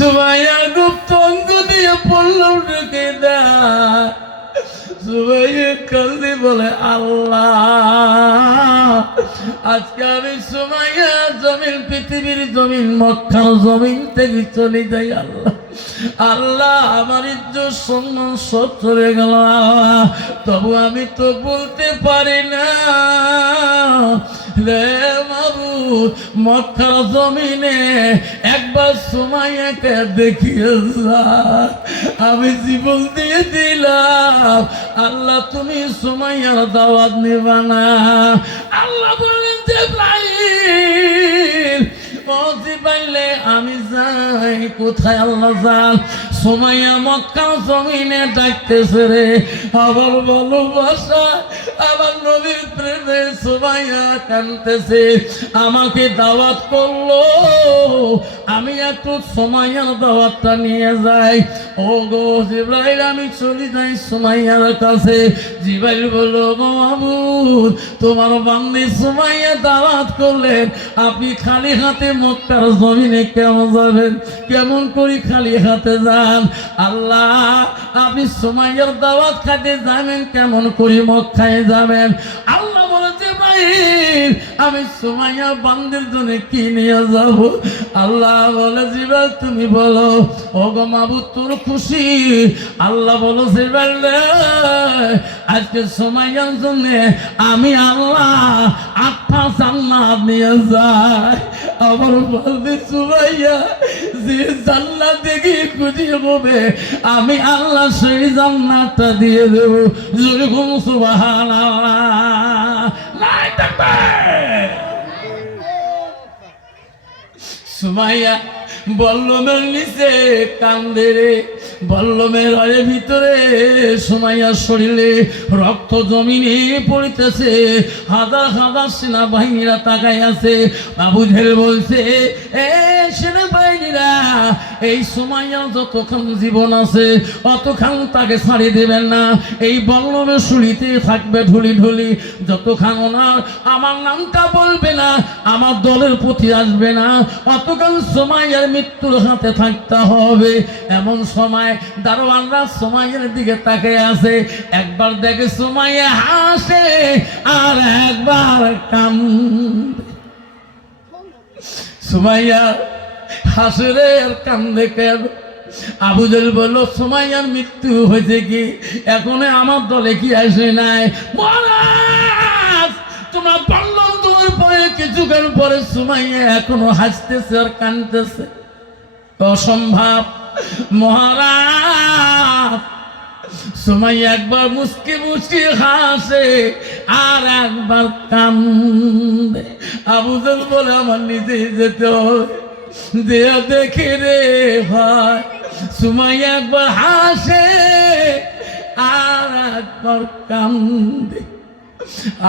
সুমাইয়ার গুপ্ত অঙ্গ দিয়ে পড়ল ঢুকে দেয়। সুমাইয়া কান্দি বলে, আল্লাহ আজকে আমি সুমাইয়া জমিন, পৃথিবীর জমিন, মক্কার জমিন থেকে চলে যাই। আল্লাহ আল্লাহ আমার ইজ্জত সম্মান সব চলে গেল, তবু আমি তো বলতে পারি না রে মাবুদ, মক্কার জমিনে একবার সুমাইয়াকে দেখিয়ে যা। আমি জীবন দিয়ে দিলাম, আল্লাহ তুমি সুমাইয়ার দাওয়াত নিবা না? আল্লাহ বলেন জিবরাইল, ও জিবরাইলে আমি যাই কোথায়? আল্লাহ যান। সুমাইয়া মক্কার জমিনে ডাকতেছে রে, আবার ভালোবাসা, আমার নবীর প্রেমে সুমাইয়া কাঁদতেছে। আমাকে দাওয়াত করলো, আমি একটু সুমাইয়ার দাওয়াতটা নিয়ে যাই। ও গো জিবরাইল, আমি চলে যাই সুমাইয়ার কাছে। জিবরাইল বলল, মাবুদ তোমার বান্দি সুমাইয়া দাওয়াত করলেন, আপনি খালি হাতে মক্কার জমিনে কেমন যাবেন? কেমন করি খালি হাতে যান? আল্লাহ আপনি সুমাইয়ার দাওয়াত খাতে যাবেন, কেমন করি মক্কায় যাবেন? আল্লাহ বলে, জিবরাইল আমি সুমাইয়া বান্দির জন্য কি নিয়ে যাব? আল্লাহ বলে, জিবরাইল তুমি বলো। ও গো মাবুদ তোর খুশি? আল্লাহ বলো, জিবরাইল আজকে সুমাইয়ার জন্য আমি আল্লাহ 8টা জান্নাত নিয়ে যাই। আমার বান্দি সুমাইয়া যে জান্নাত দেখি খুশি হবে, আমি আল্লাহ সেই জান্নাতটা দিয়ে দেব। যেরকম সুবহানাল্লাহ। সুমাইয়া বল্লমের নিচে কান্দে রে, বল্লমের ভিতরে সুমাইয়ার শরীরে রক্ত জমিনে পড়িতেছে। হাজার হাজার সেনাবাহিনীরা তাকায় আছে। আবু জেহেল বলছে, এ সেনাবাহিনীরা, এই সুমাইয়া যতক্ষণ জীবন আছে অতক্ষণ তাকে ছাড়ি দেবেন না। এই বল্লমের শুলিতে থাকবে ঢুলি ঢুলি। যতক্ষণ ওনার আমার নামটা বলবে না, আমার দলের প্রতি আসবে না, অতক্ষণ সুমাইয়ার মৃত্যুর হাতে থাকতে হবে। এমন সময় দারোয়ানরা সুমাইয়ার দিকে তাকিয়ে আছে। একবার দেখে সুমাইয়া হাসে, আর একবার কান্দে। সুমাইয়া হাসে রে, আর কান্দে কেন? আবু জেহেল বলল, সুমাইয়ার মৃত্যু হয়েছে কি? এখন আমার দলে কি আসে নাই? মহারাজ তোমরা বললাম তোমার পরে কিছুক্ষণ পরে সুমাইয়া এখনো হাসতেছে আর কাঁদতেছে। অসম্ভব মহারাজ। সুমাইয়া একবার মুস্কি মুস্কি হাসে, আর একবার কান্দে। আবু জেহেল বলে, আমার নিজে যেতে হবে, দেয়া দেখে রে ভাই। সুমাইয়া একবার হাসে, আর একবার কান্দে।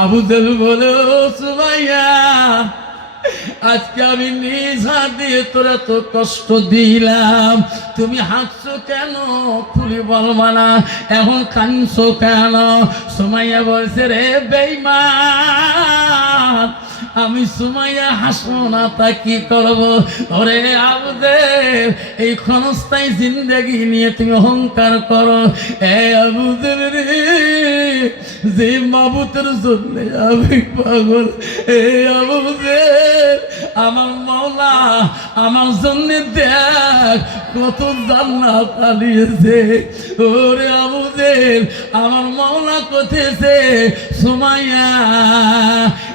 আবু জেহেল বলে, ও সুমাইয়া, আজকে আমি নিজ হাত দিয়ে তোরা তো কষ্ট দিলাম, তুমি হাসছো কেন? খুলি বলবা না, এখন কাঁদছো কেন? সুমাইয়া বলছে, রে বেঈমান, আমি সুমাইয়া হাসবো না তা কি করবো? ওরে আবু জেহেল, এই ক্ষণস্থায়ী জিন্দেগি নিয়ে তুমি অহংকার করো। এ আবু জেহেল রে, যে মাবুতের জন্য আমি পাগল, এ আবু জেহেল, আমার মাওলা আমার জন্য দেখ কত জান্নাত আনিয়েছে। ওরে আবু জেহেল, আমার মাওলা কোথেছে? সুমাইয়া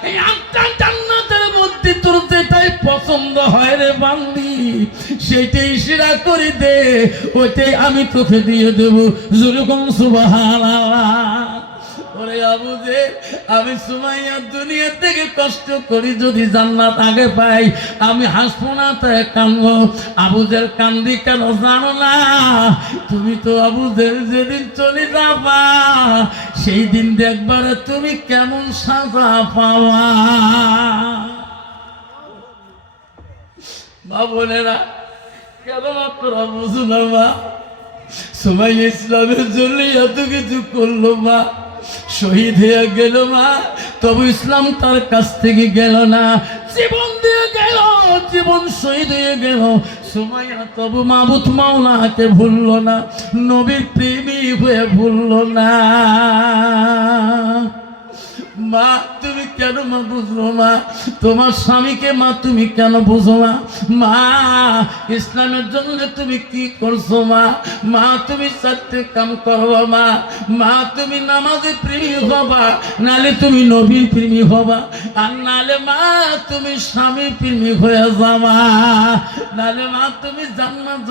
এই 8টা জান্নাতের মধ্যে তোর যেটাই পছন্দ হয় রে বান্দি, সেইটাই সেরা করে দে, ওইটাই আমি তোকে দিয়ে দেবো। যেরকম সুবহানাল্লাহ। ওরে আবু জেহেল, আমি সুমাইয়া দুনিয়া থেকে কষ্ট করি, যদি জান্নাত আগে পাই আমি হাসবো না তাই কাঁদবো। আবু জেহেল কান্দি কেন জানো না? তুমি তো আবু জেহেল যেদিন চলে যাবা, সেই দিন দেখবারে তুমি কেমন সাজা পাওয়া। মা বোনেরা, কেন তোরা বুঝো না মা? সুমাইয়া ইসলামের জন্য এত কিছু করলো মা, শহীদ হয়ে গেল মা, তবু ইসলাম তার কাছ থেকে গেল না। জীবন দিয়ে গেল, জীবন শহীদ হয়ে গেল, সুমাইয়া তবু মাবুদ মাওলাকে ভুলল না, নবীর প্রেমিক হয়ে ভুলল না। মা তুমি কেন মা বুঝলো মা? তোমার স্বামীকে মা তুমি কেন বুঝো না? মা ইসলামের জন্য তুমি কি করছো মা? মা তুমি চারটে কাম করবা মা। মা তুমি নামাজে প্রেমী হবা, নালে তুমি নবীর প্রেমী হবা, আর নালে মা তুমি স্বামী প্রেমী হয়ে যাবা, নালে মা তুমি জান্নাত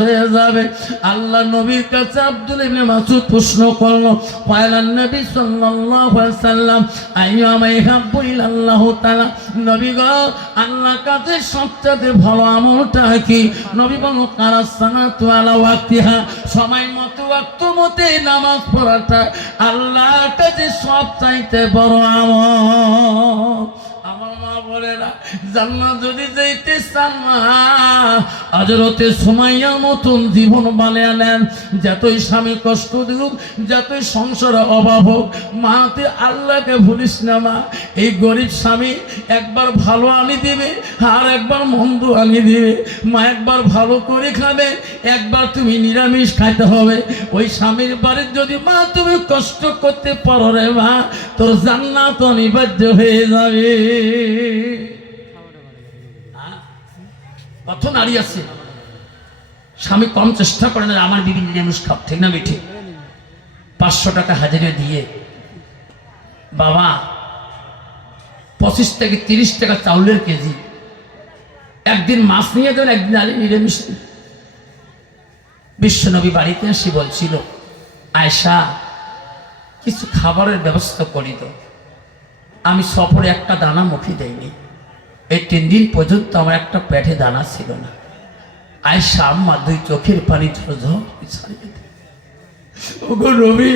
হয়ে যাবে। আল্লাহ নবীর কাছে আব্দুল ইবনে মাসউদ প্রশ্ন করলো, কয়লান নবী সাল্লাল্লাহু আলাইহি ওয়াসাল্লাম আইয়ামা ইহাব্বু ইলাল্লাহু তাআলা, নবী গো আল্লাহর কাছে সবচেয়ে ভালো আমলটা কি? নবী বলল কারাসানাতু আলা ওয়াক্তিহা, সময় মতো ওয়াক্ত মতে নামাজ পড়াটা আল্লাহর কাছে সবচাইতে বড় আমল। আমার মা বলে না, জান্নাত যদি যাইতে চান মা, হযরতে সুমাইয়ার মতন জীবন বানিয়ে নেন। যতই স্বামী কষ্ট দিক, যতই সংসারে অভাব হোক, মাতে আল্লাহকে ভুলিস না মা। এই গরিব স্বামী একবার ভালো আনি দিবে, আর একবার মন্দ আনি দিবে। মা একবার ভালো করে খাবে, একবার তুমি নিরামিষ খাইতে হবে। ওই স্বামীর বাড়ির যদি মা তুমি কষ্ট করতে পারো রে মা, তোর জান্নাত অনিবার্য হয়ে যাবে। কত নারী আছে স্বামী কম চেষ্টা করে না, আমার বিবি নিরামিষ খাও, ঠিক না বেঠি? 500 টাকা হাজিরা দিয়ে বাবা 25 থেকে 30 টাকা চাউলের কেজি, একদিন মাছ নিয়ে দেন, একদিন আলে নিরামিষ। বিশ্বনবী বাড়িতে এসে বলছিল, আয়েশা কিছু খাবারের ব্যবস্থা করি তো। আমি সফরে একটা দানা মুখে দেয়নি, এই 3 দিন পর্যন্ত আমার একটা পেটে দানা ছিল না। আয়েশা আম্মা 2 চোখের পানি ঝরঝর ছাড়িয়ে দেয়। ওগো নবী,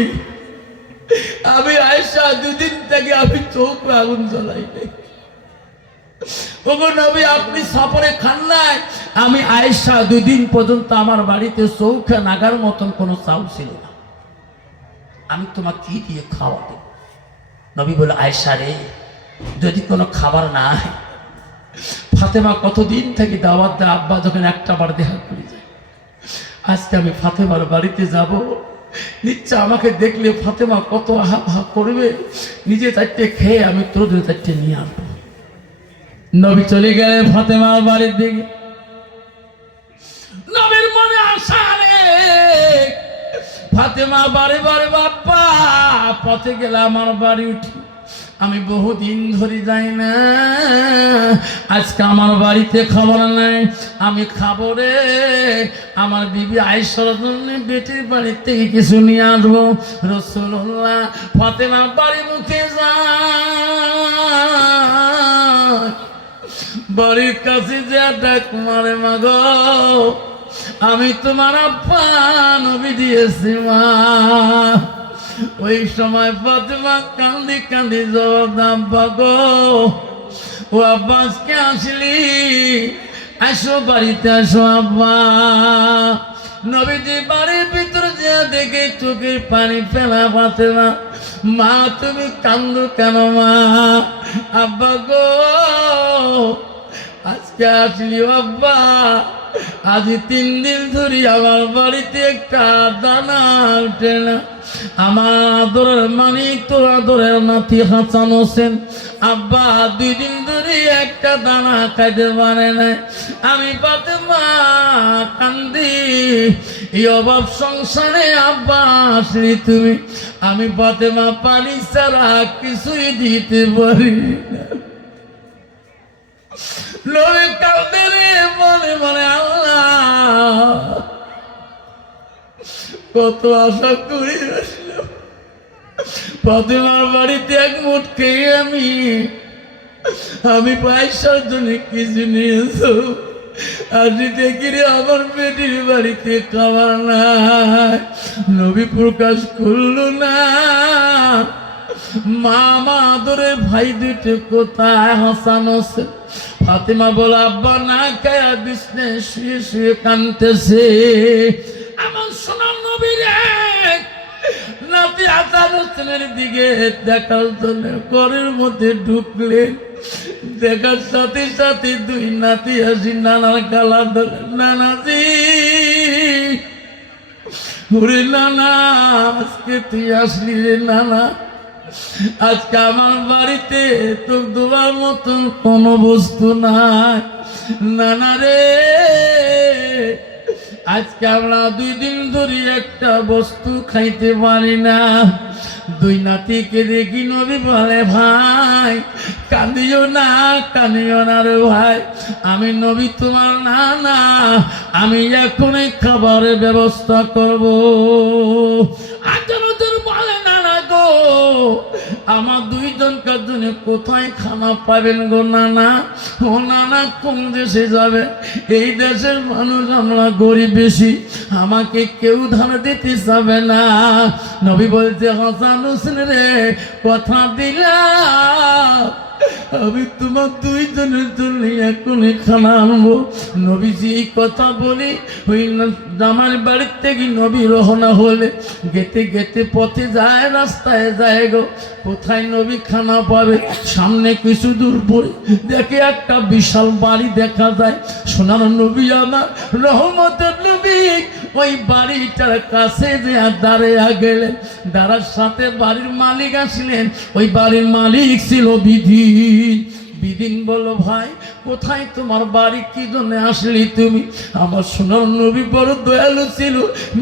আমি আয়েশা 2 দিন থেকে আমি চোখ আগুন জ্বলাই নাই। ওগো নবী, আপনি সফরে খান নাই? আমি আয়েশা 2 দিন পর্যন্ত আমার বাড়িতে চৌখা নাগার মতন কোনো চাউল ছিল না, আমি তোমাকে কি দিয়ে খাওয়াবো? নবী বলে, আয়েশা রে, যদি কোনো খাবার নাই, ফাতেমা কতদিন থেকে দাওয়াত দেয়, আব্বা যখন একটা বার দেখা করে যায়। আজকে আমি ফাতেমার বাড়িতে যাব, নিশ্চয় আমাকে দেখলে ফাতেমা কত আহা আহা করবে, নিজে 4টে খেয়ে আমি তোদের 4টে নিয়ে আসবো। নবী চলে গেলেন ফাতেমার বাড়ির দিকে। নবীর মনে আশা রে, ফাতেমা বারে বারে বাপ্পা পথে গেলে আমার বাড়ি উঠি, আমি বহুদিন ধরে যাই না, আজকে আমার বাড়িতে খাবার নাই, আমি খাবো রে। আমার বিবি আয়েশার জন্য বেটির বাড়ি থেকে কিছু নিয়ে আসবো। রাসূলুল্লাহ ফাতেমার বাড়ি মুখে যায়, বাড়ির কাছে যা ডাক মারে, মাগো আমি তোমার আব্বা নবী দিয়েছি মা। ওই সময় ফাতেমা কান্দি কান্দি জবাব দাম, আব্বা ও আব্বা আজকে আসলি, আসো বাড়িতে আসো আব্বা। নবীজি বাড়ির ভিতর যা দেখে চোখের পানি ফেলা ফাতেমা, মা তুমি কান্দো কেন মা? আব্বা গো আজকে আসলি আব্বা, আজ 3 দিন ধরে আমার বাড়িতে একটা দানা উঠে না। আমার আদরের মানিক, তোর আদরের নাতি হাসান হোসেন আব্বা 2 দিন ধরে একটা দানা খাইতে পারে না। আমি ফাতেমা কান্দি, এই অভাব সংসারে আব্বা আসলি তুমি, আমি ফাতেমা পানি ছাড়া কিছুই দিতে পারি না। নবী কাঁদে রে, মনে মনে আল্লাহ কত আশা করে আসলাম, ফাতেমার বাড়িতে 1 মুঠ খেয়ে আমি পয়সার জন্য কিছু নিয়েছো, আর দেখি রে আমার বেটির বাড়িতে খাবার নাই। নবী প্রকাশ করলো না, মামা আদরের ভাই 2টো কোথায়? হাসান হোসেন। ফাতেমা বলে, আব্বা না খায়া বিছনে শুয়ে শুয়ে কাঁদতেছে। এমন সোনার নবী রে, নাতি হাসান হোসেনের দিকে দেখার জন্য ঘরের মধ্যে ঢুকলেন। দেখার সাথে সাথে দুই নাতি আসি নানার গালা ধরে, নানাজি ওরে নানা আজকে তুই আসলি রে নানা, আজকে আমার বাড়িতে তোর দেওয়ার মতন কোনো বস্তু নাই নানা রে, আজকে আমরা 2 দিন ধরে একটা বস্তু খাইতে পারি না। দুই নাতিকে দেখি নবী বলে, ভাই কাঁদিও না রে ভাই, আমি নবী তোমার নানা, আমি এখনই খাবারের ব্যবস্থা করব। আজনদের বলে, নানা গো আমার 2 জনকার জন্য কোথায় খানা পাবেন গো নানা? ও নানা কোন দেশে যাবে? এই দেশের মানুষ আমরা গরিব বেশি, আমাকে কেউ ধার দিতে যাবে না। নবী বলছে, হাসান হোসেন রে কথা দিলাম আমি তোমার 2 জনের জন্য এখনই খানা আনবো। নবীজি এই কথা বলি ওই আমার বাড়ির থেকে নবী রওনা হলে গেতে গেতে পথে যায়, রাস্তায় যায় গো, কোথায় নবী খানা পাবে? সামনে কিছু দূর পরে দেখে একটা বিশাল বাড়ি দেখা যায়। সোনার নবী আমার রহমতের নবী ওই বাড়িটার কাছে যে দাঁড়িয়ে গেলেন, দাঁড়ার সাথে বাড়ির মালিক আসলেন। ওই বাড়ির মালিক ছিল বিধিন। বিদিন বলো, ভাই কোথায় তোমার বাড়ি, কি জন্য আসলি তুমি? আমার সোনার নবী বড় দয়ালু ছিল,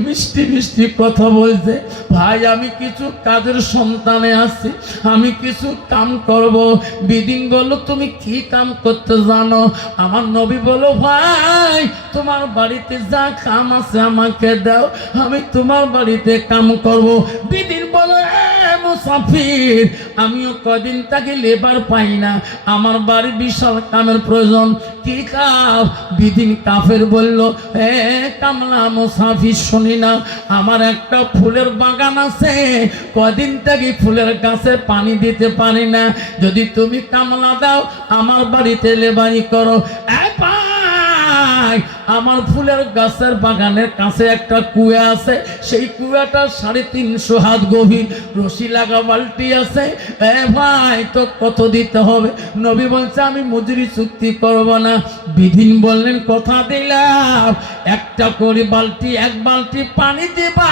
মিষ্টি মিষ্টি কথা বলছে, ভাই আমি কিছু কাজের সন্তানে আছি, আমি কিছু কাম করব। বিদিন বলো, তুমি কি কাম করতে জানো? আমার নবী বলো, ভাই তোমার বাড়িতে যা কাম আছে আমাকে দাও, আমি তোমার বাড়িতে কাম করব। বিদিন বলো, মুসাফির আমিও কদিন তাকে লেবার পাই না, আমার বাড়ি বিশাল কামের প্রয়োজন। কি কাজ? বিদিন কাফের বলল, কামলা মুসাফির শুনি না, আমার একটা ফুলের বাগান আছে, কদিন থেকে ফুলের গাছে পানি দিতে পারি না, যদি তুমি কামলা দাও আমার বাড়িতে লেবারি করো। আমার ফুলের গাছের বাগানের কাছে একটা কুয়া আছে, সেই কুয়াটা 350 হাত গভীর, রশি লাগা বালতি আছে। ভাই তো কত দিতে হবে? নবী বলছে, আমি মজুরি চুক্তি করব না। বিধিন বললেন, কথা দিলাম একটা করে বালতি, 1 বালতি পানি দিবা।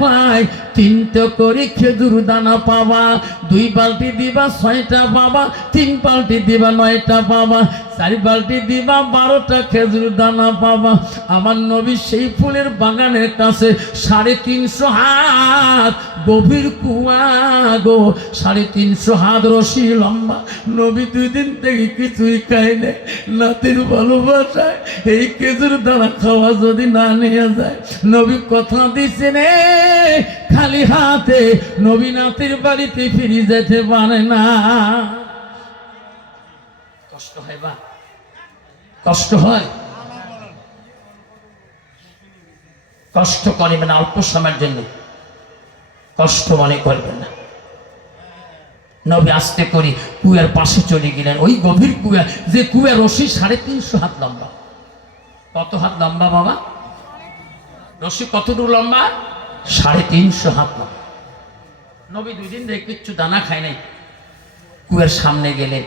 ভাই 3টা করে খেজুর দানা পাবা, 2 বালতি দিবা 6টা পাবা, 3 বালতি দিবা 9টা পাবা, 4 বালতি দিবা 12টা খেজুর দানা পাবা। আমার নবী সেই ফুলের বাগানের কাছে 350 হাত গভীর কুয়া গো, 350 হাত রশি লম্বা। নবী 2 দিন থেকে কিছুই খাই নাই, নাতির ভালোবাসায় এই খেজুর দানা খাওয়া যদি না নিয়ে যায়, নবী কথা দিচ্ছেন খালি হাতে নবী নাতির বাড়িতে ফিরে যেতে পারে না। কষ্ট হয় বা কষ্ট হয়, কষ্ট করবেন না, অল্প সময়ের জন্য কষ্ট মনে করবেন না। নবী আস্তে করে কুয়ার পাশে চলে গেলেন, ওই গভীর কুয়া, যে কুয়া রশি 350 হাত লম্বা। কত হাত লম্বা বাবা? রশি কতটুকু লম্বা? 350 হাত লম্বা। নবী 2 দিন ধরে কিচ্ছু দানা খায় নাই। কুয়ার সামনে গেলে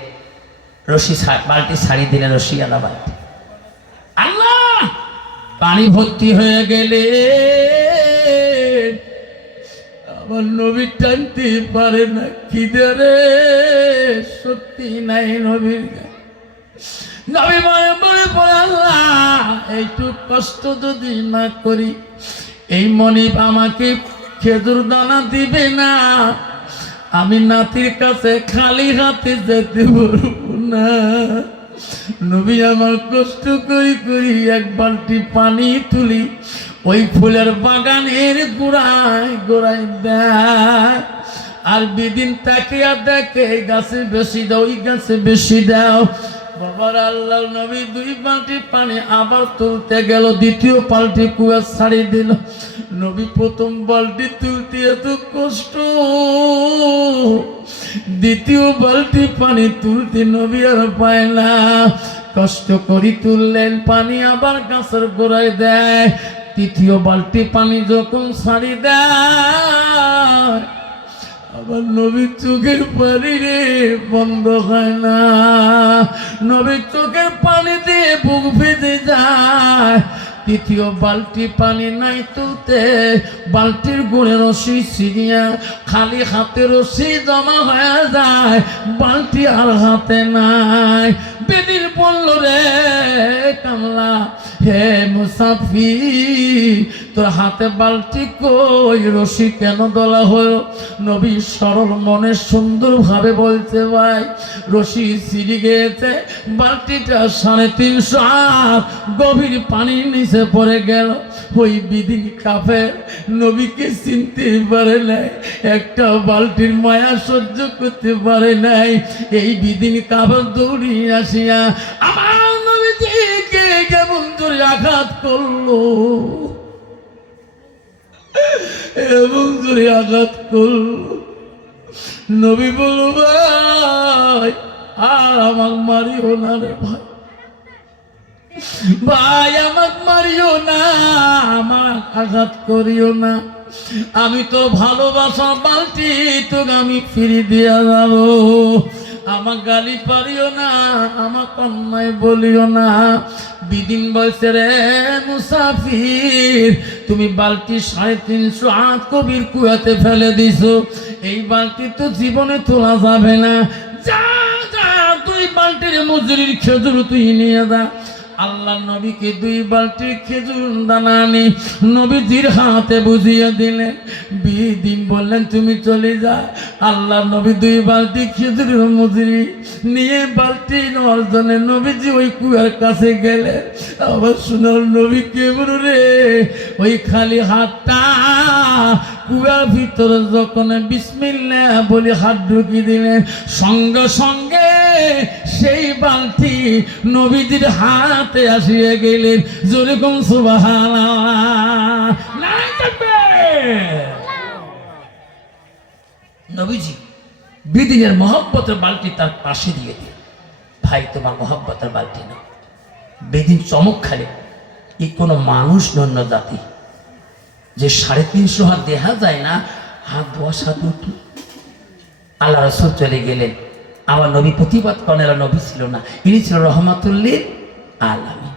রশি বালতি ছাড়ি দিলেন, রশি আলা বালতি, আল্লাহ পানি ভর্তি হয়ে গেলে আমার নবী টানতে পারে না, খিদে সত্যি নাই নবীর। নবী মনে মনে বলে, আল্লাহ এইটু কষ্ট যদি না করি, এই মনিব আমাকে খেজুর দানা দিবে না, আমি নাতির কাছে খালি হাতে যেতে পারবো না। নবী আমার কষ্ট করি করি 1 বালতি পানি তুলি, ওই ফুলের বাগানের গোড়ায় গোড়ায় দেয়। আর বিদিন তাকিয়া দেখে, এই গাছে বেশি দাও, ওই গাছে বেশি দাও। বাবার আল্লাহ নবী 2 বালতি পানি আবার তুলতে গেল, 2য় বালতি কুয়া ছাড়ি দিল। নবী 1ম বালতি তুলতে এত কষ্ট, 2য় বালতি পানি তুলতে নবী আর পায় না, কষ্ট করি তুললেন পানি, আবার গাছের গোড়ায় দেয়। 3য় বালতি পানি যখন ছাড়ি দেয়, আমার নবীর চোখের পানি রে বন্ধ হয় না, নবীর চোখের পানি দিয়ে বুক ভেজে যায়। তৃতীয় বালতি পানি নাই তুলতে, বালতির গুড়ে রশি ছিঁড়িয়া খালি হাতে রশি জমা হয়ে যায়, বালতি আর হাতে নাই। বেদিন বলল রে কামলা, হে মুসাফির তোর হাতে বালতি কই, রশি কেন দলা হলো? নবী সরল মনে সুন্দরভাবে বলতে ভাই, রশি ছিঁড়ে গিয়েছে, বালতিটা 350 হাত গভীর পানির নিচে পড়ে গেল। ওই বিদিন কাফের নবীকে চিনতে পারে নাই, একটা বালতির মায়া সহ্য করতে পারে নাই। এই বিদিন কাফের দৌড়িয়ে আসিয়া আমার নবীজিকে কেমন জোরে আঘাত করলো, এবং জোরে আঘাত করলো। নবী বলল ভাই আর আমাক মারিও না রে ভাই, ভাই আমাক মারিও না, আমাক আঘাত করিও না, আমি তো ভালোবাসা বালতি তোকে আমি ফিরে দিয়া যাব, আমার গালি পারিও না, আমার অন্যায় বলিও না। বিদিন বলছে রে মুসাফির তুমি বালতি 350 হাত কবির কুয়াতে ফেলে দিছো, এই বালতি তো জীবনে তোলা যাবে না, যা যা 2 বালতির মজুরির খেজুর তুই নিয়ে যা। আল্লাহ নবীকে 2 বালতির খেজুর দানা আনি নবীজির হাতে বুঝিয়ে দিলেন। বিদিন বললেন তুমি চলে যা। আল্লাহ নবী 2 বালতি খেজুরের মজুরি নিয়ে বালতি নেওয়ার জন্য নবীজি ওই কুয়ার কাছে গেলেন। আবার সোনার নবী কেমন রে ওই খালি হাতটা কুয়ার ভিতরে যখন বিসমিল্লাহ বলে হাত ঢুকিয়ে দিলেন, সঙ্গে সঙ্গে সেই বালতি নবীজির হাতে আসিয়া গেলেন। যেরকম সুবহানাল্লাহ। নবীজি বিদিনের মহব্বতের বালতি তার পাশে দিয়ে দিল। ভাই তোমার মহব্বতের বালতি না। বেদিন চমক খালে এই কোনো মানুষ নন্য জাতি যে 350 হাত দেখা যায় না, হাত 10 হাত উঠল। আল্লাহ রাসূল চলে গেলেন। আমার নবী প্রতিবাদ করেন, নবী ছিল না, ইনি ছিল রহমাতুল্লিল আলামিন।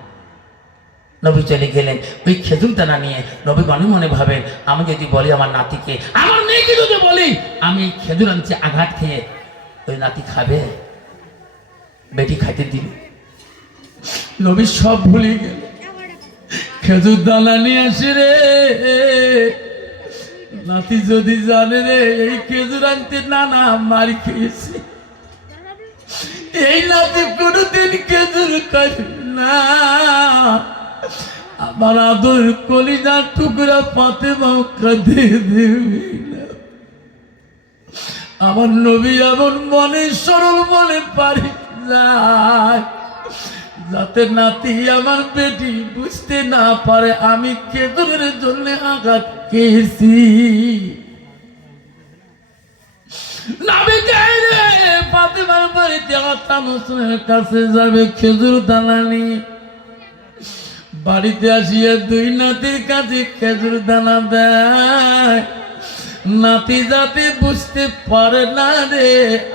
নবী চলে গেলেন। ওই খেজুর দানা নিয়ে নবী মনে মনে ভাবেন, আমি যদি বলি আমার নাতিকে, আমার মেয়েকে যদি বলি আমি এই খেজুর আনছি আঘাত খেয়ে, ওই নাতি খাবে? বেটি খাইতে দিল। নবী সব ভুলে গেল। খেজুর দানা নিয়ে আসে রে, নাতি যদি জানে রে এই খেজুর আনতে নানা মারি খেয়েছে, এই নাতি কোনদিন খেজুর খাবে না। আমার আদর কলিজার টুকরা ফাতেমা কাঁদে দেবে না। আমার নবী এমন মনে সরল মনে পারি যায় যাতে নাতি আমার বেটি বুঝতে না পারে আমি খেজুরের জন্য আঘাত খেয়েছি। ফাতেমার বাড়িতে কাছে যাবে খেজুর দানা নিয়ে, বাড়িতে আসিয়া 2 নাতির কাছে খেজুর দানা দেয়। নাতি যাতে বুঝতে পারে না রে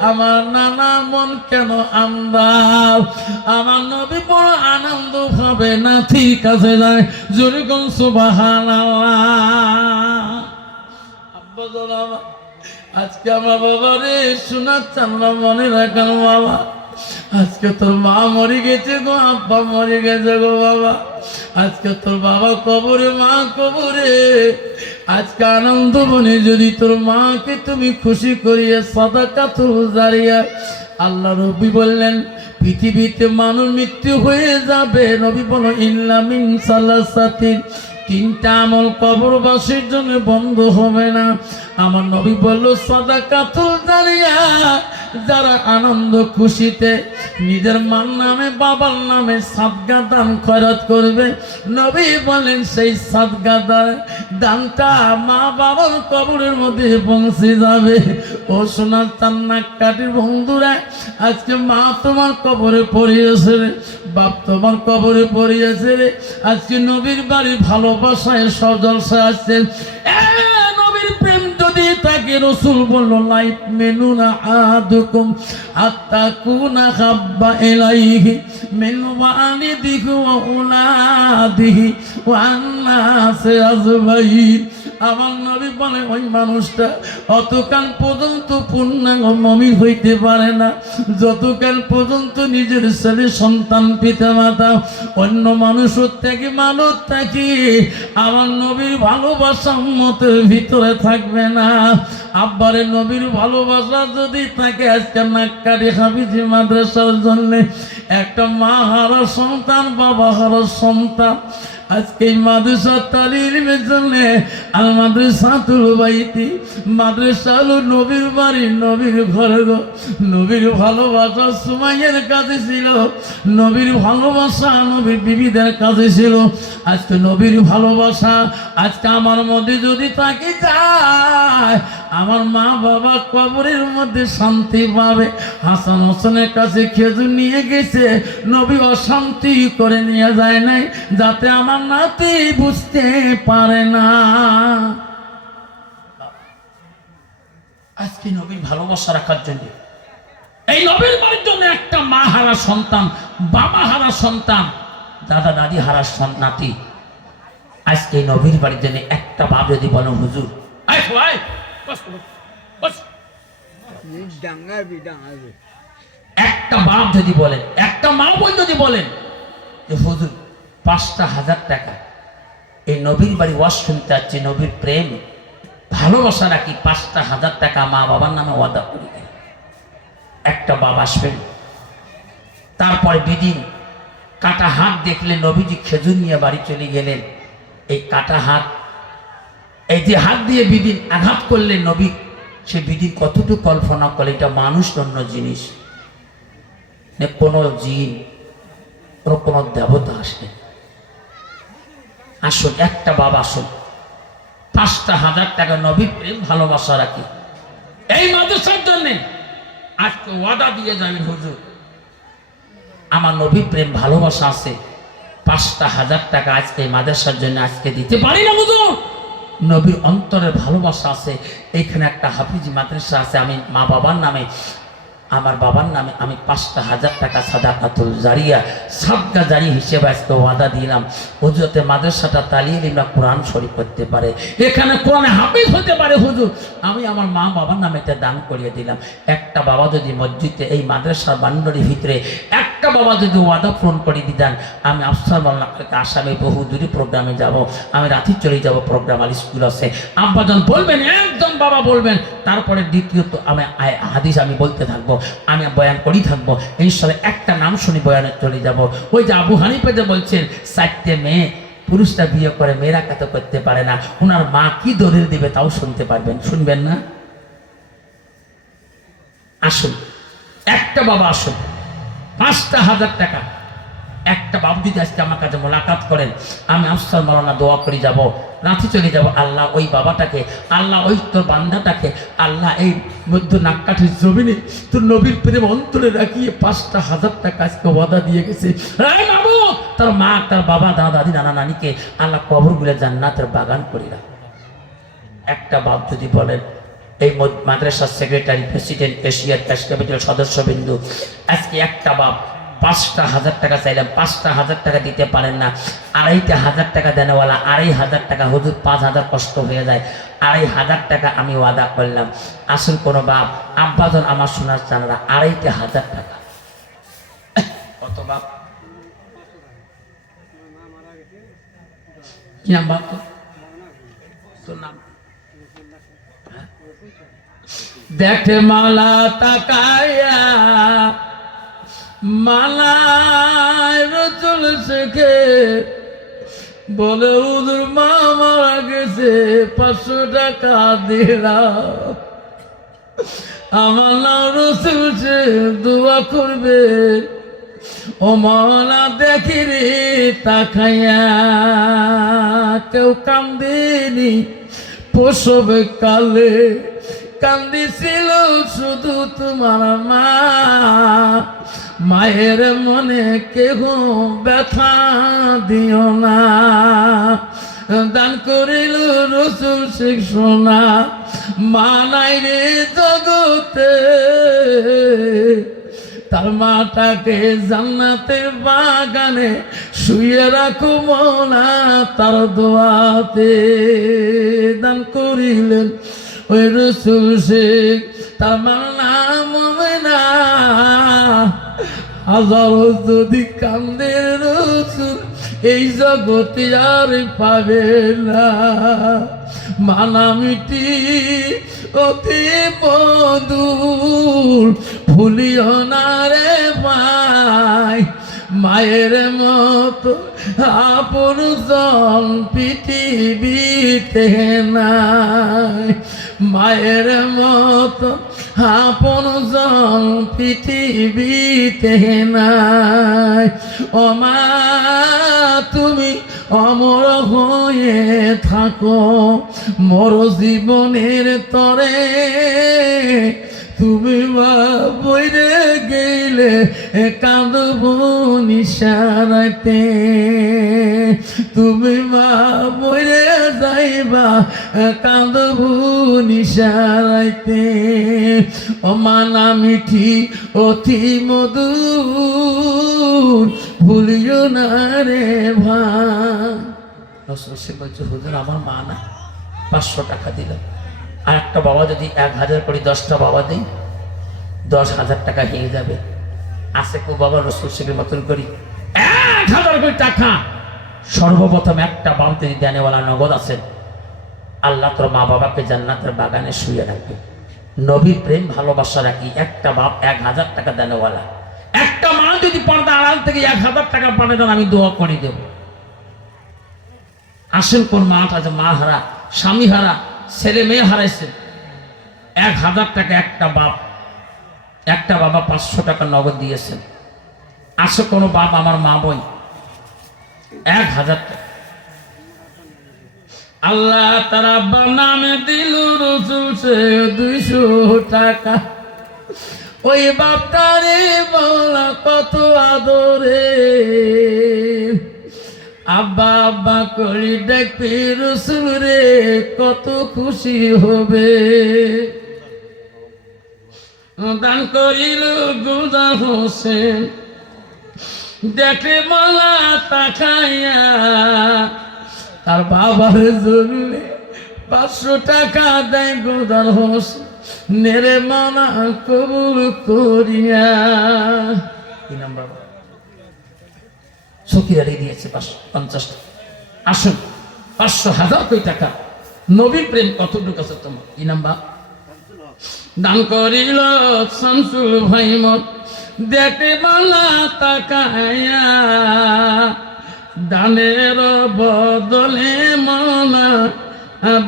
আমার নানা মন কেন আন্দাজ, আমার নবী বড় আনন্দ ভাবে নাতির কাছে যায়। যেরকম সুবহানাল্লাহ। আব্বা জানা আজকে আমার বাবা রে শোনাচ্ছেন না, মনে রাখেন বাবা, আজকে তোর মা মরে গেছে গো, আব্বা মরে গেছে গো বাবা, আজকে তোর বাবা কবরে, মা কবরে। আজকে আনন্দ মনে যদি তোর মাকে তুমি খুশি করিয়ে সাদাকাতুল জারিয়া। আল্লাহ নবী বললেন পৃথিবীতে মানুষ মৃত্যু হয়ে যাবে, নবী বলো ইল্লা মিন সালাসাতিন, 3টা আমল কবরবাসীর জন্য বন্ধ হবে না। আমার নবী বলল সাদাকাতুল জারিয়া, যারা আনন্দ খুশিতে নিজের মার নামে বাবার নামে সাদকা দান খয়রাত করবে, নবী বলেন সেই সাদকা দানটা মা বাবার কবরের মধ্যে পৌঁছে যাবে। ও সোনার চান্নাক কাটির বন্ধুরা, আজকে মা তোমার কবরে পড়িয়েছে রে, বাপ তোমার কবরে পড়িয়েছে রে, আজকে নবীর বাড়ি ভালোবাসায় সজলসা আসছেন। নবীর প্রেম যদি থাকে থেকে রাসূল বলল লাইত মেনুনা আদুকুম আত্তাকুনা হাব্বা ইলাইহি মিন ওয়ালিদিহি ওয়া উলাদিহি ওয়া আন্নাসি আজমাইন। আমার নবী বলে ওই মানুষটা অতকাল পর্যন্ত পূর্ণাঙ্গ মুমিন হইতে পারে না যতকাল পর্যন্ত নিজের ছেলে সন্তান পিতা মাতা অন্য মানুষের থেকে মানুষ থাকি আমার নবীর ভালোবাসা উম্মতের ভিতরে থাকবে না। আব্বারে নবীর ভালোবাসা যদি থাকে, আজকে নাক্কারি হাফিজি মাদ্রাসার জন্য একটা মা হারা সন্তান, বাবা হারা সন্তান, আজকে এই মাদ্রাসা তালিমের জন্য আল মাদ্রাসাতুল বাইতি, মাদ্রাসা হলো নবীর বাড়ি, নবীর ঘর। নবীর ভালোবাসা সুমাইয়ের কাছে ছিল, নবীর ভালোবাসা নবীর বিবিদের কাছে ছিল। আজকে নবীর ভালোবাসা আজকে আমার মধ্যে যদি তাকে যায়, আমার মা বাবা কবরের মধ্যে শান্তি পাবে। হাসান হোসেনের কাছে খেজুর নিয়ে গেছে, নবী অশান্তি করে নিয়ে যায় নাই, যাতে আমার নাতি বুঝতে পারে না। আজকে নবীর ভালোবাসা রাখার জন্য, এই নবীর বাড়ির জন্য একটা মা হারা সন্তান, বাবা হারা সন্তান, দাদা দাদি হারা নাতি, আজকে এই নবীর বাড়ির জন্য একটা বাপ যদি বলো হুজুর, একটা বাপ যদি বলেন, একটা মা বোন যদি বলেন যে হুজুর 5,000 টাকা এই নবীর বাড়ি ওয়াজ শুনতে যাচ্ছে, নবীর প্রেম ভালোবাসা রাখি, 5,000 টাকা মা বাবার নামে ওয়াদা করি। একটা বাবা আসবেন, তারপরে বিদিন কাটা হাত দেখলে নবীজি খেজুর নিয়ে বাড়ি চলে গেলেন। এই কাটা হাত, এই যে হাত দিয়ে বিদিন আঘাত করলেন নবী, সে বিদিন কতটুকু কল্পনা করে এটা মানুষ অন্য জিনিস, কোনো জিন কোনো দেবতা আসে। আসুন একটা বাবা, আসুন 5,000 টাকা নবীর প্রেম ভালোবাসা রাখি এই মাদ্রাসার জন্য। আজকে ওয়াদা দিয়ে যাবেন হুজুর আমার নবীর প্রেম ভালোবাসা আছে, 5,000 টাকা আজকে এই মাদ্রাসার জন্য আজকে দিতে পারি না হুজুর। নবীর অন্তরের ভালোবাসা আছে, এইখানে একটা হাফিজি মাদ্রাসা আছে, আমি মা বাবার নামে, আমার বাবার নামে আমি 5,000 টাকা সাদাকাতুল জারিয়া, সাদকা জারি হিসেবে আজকে ওয়াদা দিলাম। হুজুরতে মাদ্রাসাটা তালিয়ে আমরা কোরআন শরীফ করতে পারে, এখানে কোরআনে হাফিজ হতে পারে হুজুর, আমি আমার মা বাবার নামে এটা দান করিয়ে দিলাম। একটা বাবা যদি মসজিদে এই মাদ্রাসার বান্ডারির ভিতরে একটা বাবা যদি ওয়াদা পূরণ করে দিতেন, আমি আফসার মোল্লাকে আসামে বহু দূরে প্রোগ্রামে যাব, আমি রাতে চলে যাব, প্রোগ্রাম আর স্কুল আছে, আব্বাজন বলবেন, একজন বাবা বলবেন, তারপরে দ্বিতীয়ত আমি হাদিস আমি বলতে থাকবো, আমি বয়ান করি থাকবো, ইনশাআল্লাহ একটা নাম শুনি বয়ানে চলে যাব। ওই যে আবু হানিফা যে বলছেন 4টে মেয়ে পুরুষরা বিয়ে করে, মেয়েরা কত করতে পারে না, ওনার মা কি দলিল দিবে তাও শুনতে পারবেন, শুনবেন না? আসুন একটা বাবা, আসুন 5,000 টাকা একটা বাবু যদি আজকে আমার কাছে মোলাকাত করেন, আমি আফসার মাওলানা দোয়া করে যাব, রাতে চলে যাব। আল্লাহ ওই বাবাটাকে, আল্লাহ ওই তোর বান্দাটাকে, আল্লাহ এই মধ্য নাককাঠির জমিনে তোর নবীর প্রেম অন্তরে রাখিয়ে 5,000 টাকা আজকে ওয়াদা দিয়ে গেছে। বাবু তার মা, তার বাবা, দাদা দাদি, নানা নানিকে আল্লাহ কবরগুলো জান্নাতের বাগান করে রাখ। একটা বাপ যদি বলেন, এই মাদ্রাসার সেক্রেটারি, প্রেসিডেন্ট, এশিয়ার ক্যাশ ক্যাপিটাল সদস্যবিন্দু, আজকে একটা বাপ 5,000 টাকা চাইলাম, 5,000 টাকা দিতে পারেন না, 2,500 টাকা দেনেওয়ালা 2,500 টাকা, হুজুর 5,000 কষ্ট হয়ে যায়, 2,500 টাকা আমি ওয়াদা করলাম। আসল কোনো বাপ, আব্বাজন আমার শোনার চানরা 2,500 টাকা। কত বাপ? কি নাম বাপ? তোর নাম? দেখে মালা তাকায়া মালায় রচল শেখে, বলে হুজুর মা মারা গেছে, 500 টাকা দিলাম, আমার নাম রসুল সে দোয়া করবে, ও মাওলা দেখি রে তাকাইয়া, কেউ কান্দিনি প্রসবে কালে, কান্দিছিল শুধু তোমার মা, মায়ের মনে কেহ ব্যথা দিও না, দান করিল রসুল শেখ সোনা, মা নাই রে জগতে, তার মাটাকে জান্নাতের বাগানে শুয়ে রাখো মৌলা তার দোয়াতে। দান করিলেন ওই রসুল শেখ, তার মার নাম না হাজারো যদি কান্দে রসুল এই জগতে আর পাবে না। মানামিটি অতি মধুর ভুলিও না রে ভাই, মায়ের মতো আপন জন পৃথিবীতে নাই। মায়ের মতো আপন জন পৃথিবীতে নাই। ও মা তুমি অমর হয়ে থাকো মোর জীবনের তরে, তুমি মা বইরে গেলে কাঁদব নিশারাতে, তুমি মা বইরে যাইবা কাঁদব নিশারাতে। অমানা মিঠি অতি মধুর ভুলিও না রে ভাই। নসরুল শেখ বলছে হুজুর আমার মা না, 500 টাকা দিলাম, আর একটা বাবা যদি 1000 করে 10টা বাবা দেই 10,000 টাকা হয়ে যাবে। আছে কো বাবা রসুল শেখের মতন করি 1000 করে টাকা। সর্বপ্রথম একটা বাবা যদি দেনেওয়ালা নগদ আছে, আল্লাহ তোর মা বাবাকে জান্নাতের বাগানে শুয়ে রাখবে। নবীর প্রেম ভালোবাসা রাখি একটা বাপ 1000 টাকা দেনেওয়ালা। একটা মা যদি পর্দা আড়াল থেকে 1000 টাকা পাঠায় দেন আমি দোয়া করে দেব। আসেন কোন মা আছে মা হারা, স্বামী হারা, ছেলে মেয়ে হারাইছে, 1000 টাকা একটা বাপ, একটা বাবা 500 টাকা নগদ দিয়েছেন। আসো কোনো বাপ আমার মা বোন 1000 টাকা আল্লাহ তার আব্বার নামে দিল রসুল সে 200 টাকা। ওই বাপটারে বলা কত আদরে, আব্বা আব্বা করি দেখবি রসুল রে কত খুশি হবে। দান করিল গুলজার হোসেন দেখে মালা তাকাইয়া, তার বাবার জন্য 500 টাকা দেয় গুলজার হোসেন নেরে মানা কবুল করিয়া। কি নাম বাবা? সকিরারি দিয়েছে 550 টাকা। আসুন 500,000 কোটি টাকা। নবীর প্রেম কতটুকু আছে তোমার? কি নাম বাবা? দান করিল শামসুল ভাই মত দেখে মালা তাকাইয়া, দানের বদলে মালা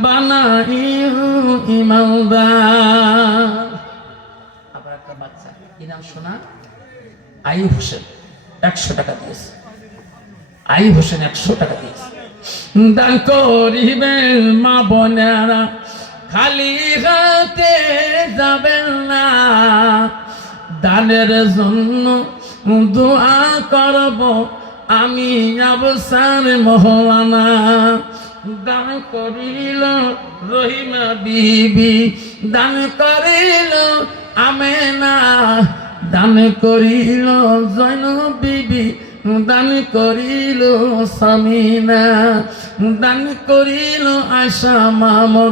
বানাই ইমানদার। আবার একটা বাচ্চা কি নাম শোনা? আইয়ুব হোসেন 100 টাকা দিয়েছে। আইয়ুব হোসেন 100 টাকা দিয়েছে। দান করিবেন মা বোনেরা খালি হাতে যাবেন না, দানের জন্য দোয়া করব আমি আবসার মহলানা। দান করিল রহিমা বিবি, দান করিল আমেনা, দান করিল জৈনব বিবি, দান করিল সামিনা, দান করিল আয়সা মামুন,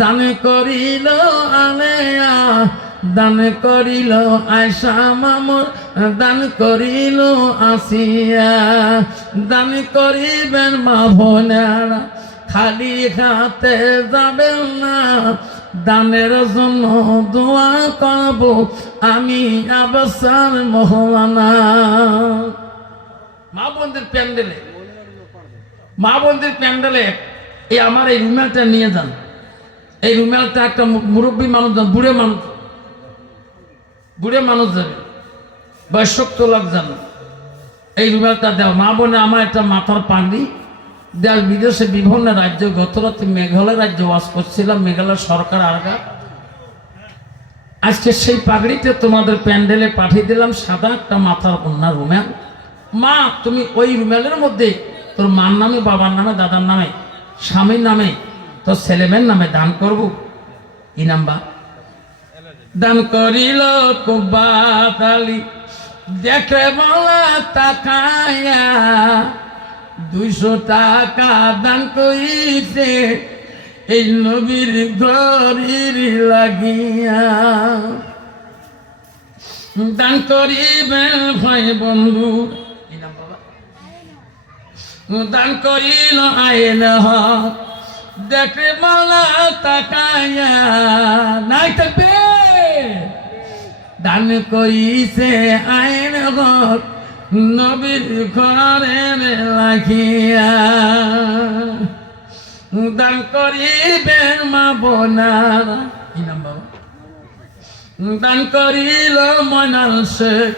দান করিল আলেয়া, দান করিল আয়সা মামুন, দান করিল আসিয়া। দান করিবেন মা বোনেরা খালি হাতে যাবেন না, দানের জন্য দোয়া করব আমি আবসার মহলানা। মা বোনদের প্যান্ডেলে, মা বোনদের প্যান্ডেলে এই আমার এই রুমালটা নিয়ে যান। এই রুমালটা একটা মুরব্বী মানুষ যান, বুড়ে মানুষ যাবে, বয়স্ক লোক যান। এই রুমালটা দেওয়া মা বোনে আমার একটা মাথার পাগড়ি দেশ বিদেশে বিভিন্ন রাজ্য, গত রাতে মেঘালয় রাজ্যে ওয়াজ করছিলাম, মেঘালয় সরকার আরগা। আজকে সেই পাগড়িতে তোমাদের প্যান্ডেলে পাঠিয়ে দিলাম, সাদা একটা মাথার ওন্না রুমাল। মা তুমি ওই রুমালের মধ্যে তোর মার নামে, বাবার নামে, দাদার নামে, স্বামীর নামে, তোর ছেলেমেয়ের নামে দান করবো। কি নাম্বার দান করিল কুব্বাত আলী দেখে মাওলা তাকায়া 200 টাকা দান করিছে এই নবীর ঘরের লাগিয়া দান করিবেন ভাই বন্ধু দান করিল আইন হক দেখে মাওলা তাকায়া নাই থাকবে দান করিছে আইন হক নবীর ঘরের লাগিয়া দান করিবেন মা বোনারা কি নাম বাবা দান করিল মনাল শেখ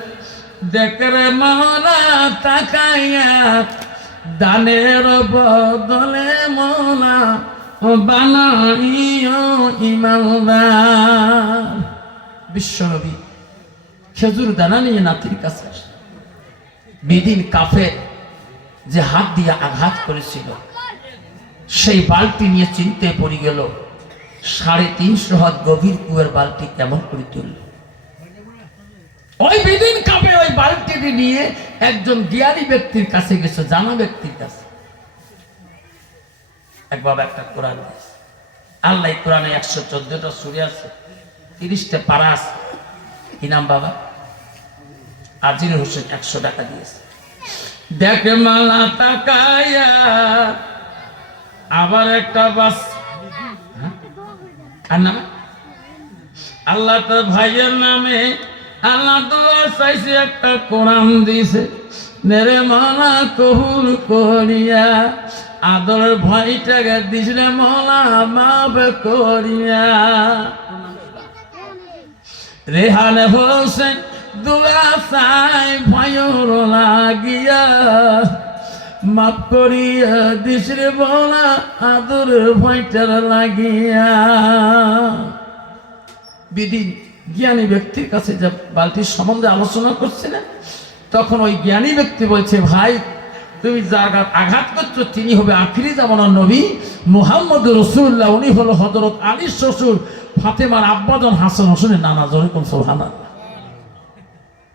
দেখরে মাওলা তাকাইয়া দানের বদলে মাওলা বানাইও ইমানদার বিশ্বনবী খেজুর দানা নিয়ে নাতির কাছে আসে বেদিন কাফের যে হাত দিয়ে আঘাত করেছিল সেই বালতি নিয়ে চিনতে পড়ে গেল 350 হাত গভীর কুয়ের বালতি কেমন করে তুলল ওই বেদিন কাফের ওই বালতিটি নিয়ে একজন জ্ঞানী ব্যক্তির কাছে গেছে জানা ব্যক্তির কাছে এক বাবা একটা কোরআন আল্লাহ কোরআনে 114টা সূরা আছে 30টা পারা আছে কি নাম বাবা আজির হোসেন 100 টাকা দিয়েছে দেখে মালা তাকায়া আবার একটা বাস আর নাম আল্লাহ তার ভাইয়ের নামে আল্লাহ দোয়া চাইছে একটা কোরআন দিয়েছে নেরে মালা কবুল করিয়া আদর ভাইটাকে দিছিলে মালা মাফ করিয়া রেহান হোসেন দুয়া চাই ভয়র লাগিয়া মাফ করিয়া দিশরে বলা আদর ভয়টার লাগিয়া বিদিন জ্ঞানী ব্যক্তির কাছে যা বালতির সম্বন্ধে আলোচনা করছে না তখন ওই জ্ঞানী ব্যক্তি বলছে ভাই তুমি যার আঘাত করছো তিনি হবে আখিরি জামানার নবী মুহাম্মদ রাসূলুল্লাহ উনি হলো হযরত আলীর শ্বশুর ফাতেমার আব্বাজান হাসান হোসেনের নানা জরিকুম সুবহানাল্লাহ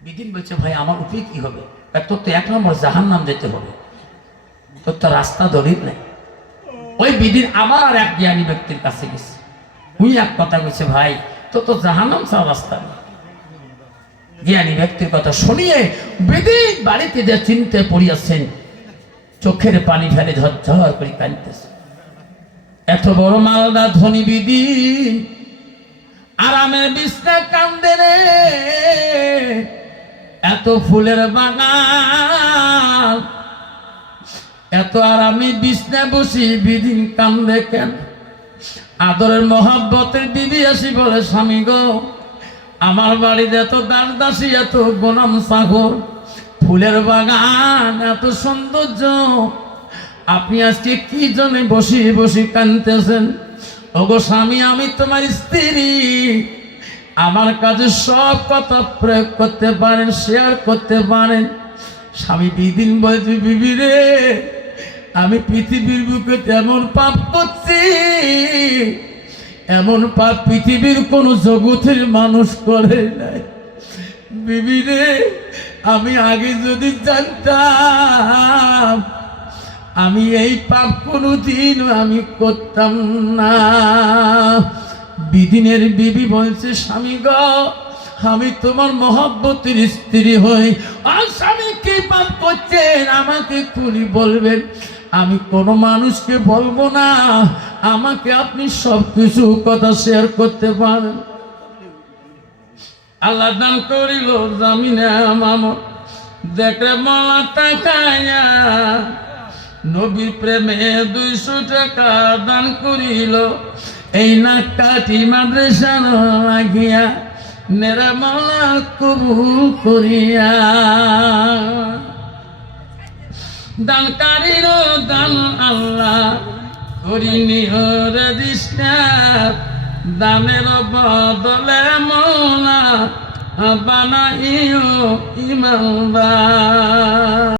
বিদিন বলছে ভাই আমার উপায় কি হবে তোর তো 1 নম্বর জাহান্নাম যেতে হবে তোর তো রাস্তা দরিব নেই ওই বিদিন আবার এক জ্ঞানী ব্যক্তির কাছে গেছে উনি এক কথা কইছে ভাই তো জাহান্নাম ছাড়া রাস্তা নেই জ্ঞানী ব্যক্তির কথা শুনিয়ে বিদিন বাড়িতে যে চিনতে পড়িয়াছেন চোখের পানি ফেলে ঝরঝর করে কাঁদতেছে এত বড় মালদা ধনী বিদিন আরামের বিছনা কান্দে রে এত ফুলের বাগান এত আরামে বিছনা বসি বিদিন কান্দে কেন আদরের মহাব্বতের বিবি আসি বলে স্বামী গো আমার বাড়িতে এত দাস দাসী এত গোলাম সাগর ফুলের বাগান এত সৌন্দর্য আপনি আজকে কি জন্য বসি বসি কাঁদতেছেন ওগো স্বামী আমি তোমার স্ত্রী আমার কাছে সব কথা প্রয়োগ করতে পারেন শেয়ার করতে পারেন স্বামী বিদিন বলছে বিবি রে আমি পৃথিবীর বুকে এমন পাপ করছি এমন পাপ পৃথিবীর কোন জগতের মানুষ করে নাই বিবি রে আমি আগে যদি জানতাম আমি এই পাপ কোনোদিন আমি করতাম না বিদিনের বিবি বলছে স্বামী গো আমি তোমার মহব্বতের স্ত্রী হই আর স্বামী কি পাপ করছেন আমাকে খুলি বলবেন আমি কোনো মানুষকে বলবো না আমাকে আপনি সব কিছু কথা শেয়ার করতে পারেন আল্লাহ দান করিল জামিনে মামুন দেখে মালা তাকায়া নবীর প্রেমে 200 টাকা দান করিল এই নাকাটি মাদ্রাসা লাগিয়া নেরা মালা কবুল করিয়া দানকারীর দান আল্লাহ করিনি হরে দিস্তার দানের বদলে মৌলা বানাইও ইমানদার।